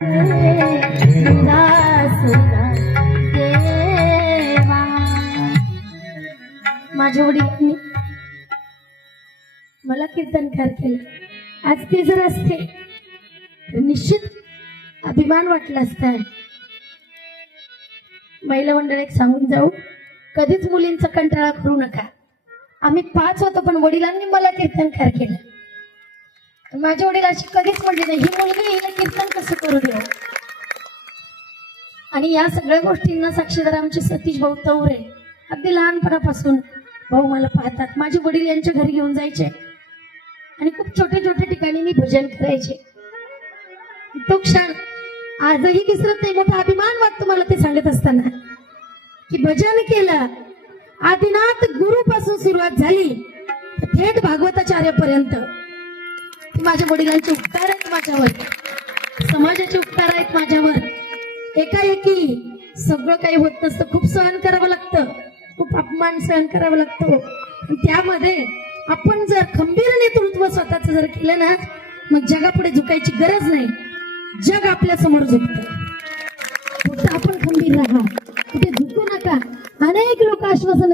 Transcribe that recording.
माझ्या वडिलांनी मला कीर्तनकार केलं. आज ते जर असते तर निश्चित अभिमान वाटला असता. महिला मंडळ एक सांगून जाऊ, कधीच मुलींचा कंटाळा करू नका. आम्ही 5 होतो पण वडिलांनी मला कीर्तनकार केलं. माझ्या वडील अशी कधीच म्हणले नाही ही मुलगी हिला कीर्तन कसं करू द्या. आणि या सगळ्या गोष्टींना साक्षीदार आमचे सतीश भाऊ तवरे. अगदी लहानपणापासून भाऊ मला पाहतात. माझे वडील यांच्या घरी घेऊन जायचे आणि खूप छोटे छोटे ठिकाणी मी भजन करायचे. तो क्षण आजही विसरत नाही. मोठा अभिमान वाटतो मला ते सांगत असताना की भजन केलं. आदिनाथ गुरुपासून सुरुवात झाली थेट भागवताचार्यापर्यंत. माझ्या वडिलांचे उपकार आहेत माझ्यावर, समाजाचे उपकार आहेत माझ्यावर. एकाएकी सगळं काही होत नसतं. खूप सहन करावं लागतं, खूप अपमान सहन करावा लागतो. त्यामध्ये आपण जर खंबीर नेतृत्व स्वतःच जर केलं ना, मग जगापुढे झुकायची गरज नाही. जग आपल्या समोर झुकतं. फक्त आपण खंबीर राहा, कुठे झुकू नका. अनेक लोक आश्वासन